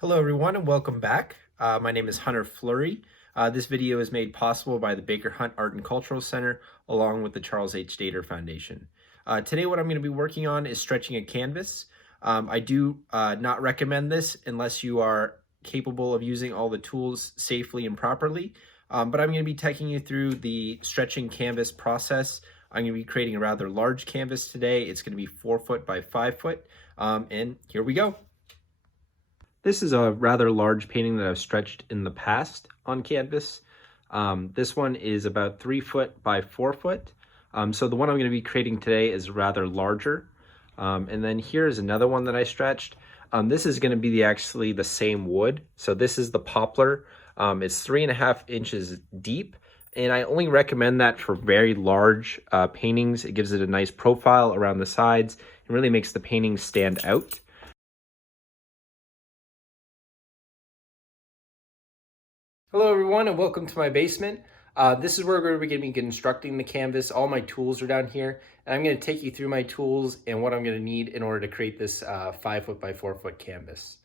Hello everyone and welcome back. My name is Hunter Fleury. This video is made possible by the Baker Hunt Art and Cultural Center along with the Charles H. Dater Foundation. Today what I'm going to be working on is stretching a canvas. I do not recommend this unless you are capable of using all the tools safely and properly, but I'm going to be taking you through the stretching canvas process. I'm going to be creating a rather large canvas today. It's going to be 4 foot by 5 foot, and here we go. This is a rather large painting that I've stretched in the past on canvas. This one is about 3 foot by 4 foot. So the one I'm going to be creating today is rather larger. And then here's another one that I stretched. This is going to be actually the same wood. So this is the poplar. It's 3.5 inches deep. And I only recommend that for very large paintings. It gives it a nice profile around the sides and really makes the painting stand out. Hello everyone and welcome to my basement. This is where we're going to be constructing the canvas. All my tools are down here and I'm going to take you through my tools and what I'm going to need in order to create this 5 foot by 4 foot canvas.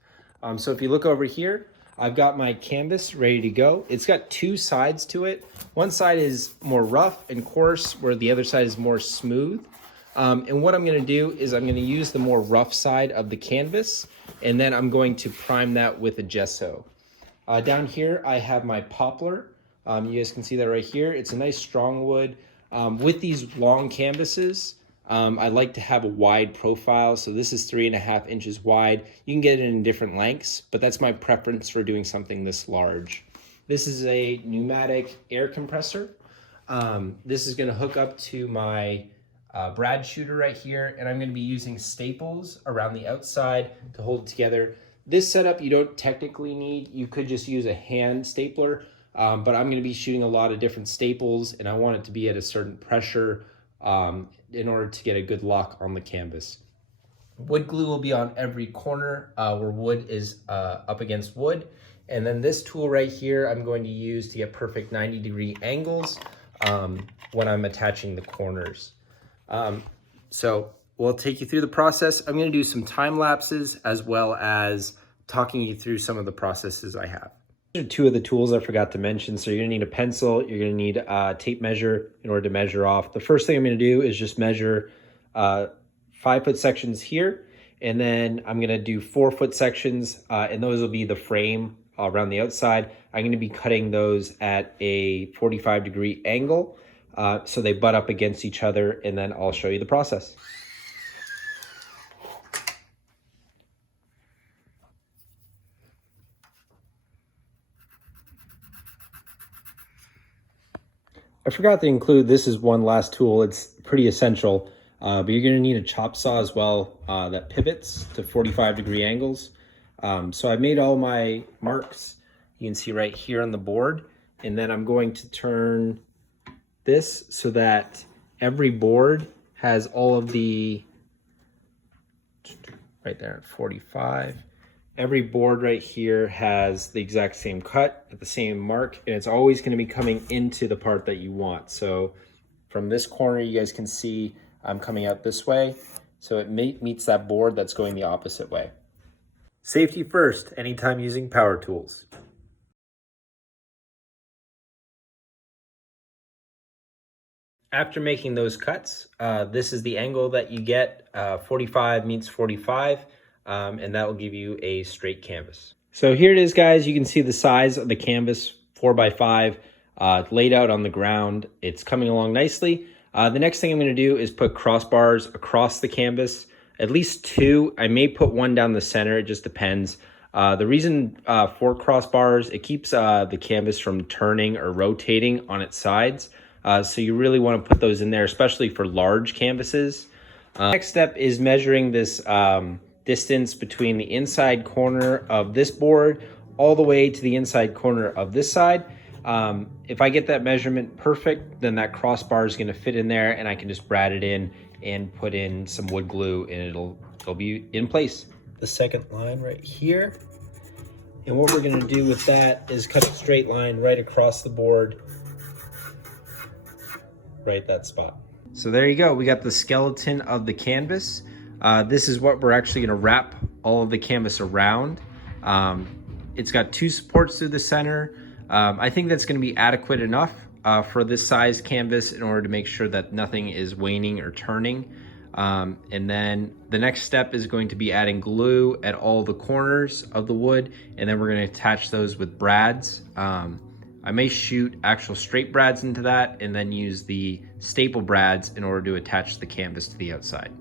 So if you look over here, I've got my canvas ready to go. It's got two sides to it. One side is more rough and coarse where the other side is more smooth. And what I'm going to do is I'm going to use the more rough side of the canvas and then I'm going to prime that with a gesso. Down here, I have my poplar. You guys can see that right here. It's a nice strong wood. With these long canvases, I like to have a wide profile. So this is 3.5 inches wide. You can get it in different lengths, but that's my preference for doing something this large. This is a pneumatic air compressor. This is going to hook up to my brad shooter right here, and I'm going to be using staples around the outside to hold it together. This setup you don't technically need. You could just use a hand stapler, but I'm going to be shooting a lot of different staples and I want it to be at a certain pressure in order to get a good lock on the canvas. Wood glue will be on every corner where wood is up against wood. And then this tool right here I'm going to use to get perfect 90-degree angles when I'm attaching the corners. So we'll take you through the process. I'm going to do some time lapses as well as talking you through some of the processes I have. These are two of the tools I forgot to mention. So you're going to need a pencil. You're going to need a tape measure in order to measure off. The first thing I'm going to do is just measure 5 foot sections here. And then I'm going to do 4 foot sections and those will be the frame around the outside. I'm going to be cutting those at a 45-degree angle so they butt up against each other, and then I'll show you the process. I forgot to include, this is one last tool. It's pretty essential, but you're going to need a chop saw as well that pivots to 45-degree angles. So I've made all my marks. You can see right here on the board. And then I'm going to turn this so that every board has all of the, right there at 45. Every board right here has the exact same cut at the same mark, and it's always going to be coming into the part that you want. So from this corner, you guys can see I'm coming out this way. So it meets that board that's going the opposite way. Safety first, anytime using power tools. After making those cuts, this is the angle that you get. 45 meets 45. And that will give you a straight canvas. So here it is, guys. You can see the size of the canvas, 4 by 5, laid out on the ground. It's coming along nicely. The next thing I'm going to do is put crossbars across the canvas, at least 2. I may put 1 down the center. It just depends. The reason for crossbars, it keeps the canvas from turning or rotating on its sides. So you really want to put those in there, especially for large canvases. Next step is measuring this distance between the inside corner of this board all the way to the inside corner of this side. If I get that measurement perfect, then that crossbar is going to fit in there and I can just brad it in and put in some wood glue and it'll be in place. The second line right here. And what we're going to do with that is cut a straight line right across the board, right that spot. So there you go. We got the skeleton of the canvas. This is what we're actually going to wrap all of the canvas around. It's got 2 supports through the center. I think that's going to be adequate enough for this size canvas in order to make sure that nothing is waning or turning. And then the next step is going to be adding glue at all the corners of the wood, and then we're going to attach those with brads. I may shoot actual straight brads into that and then use the staple brads in order to attach the canvas to the outside.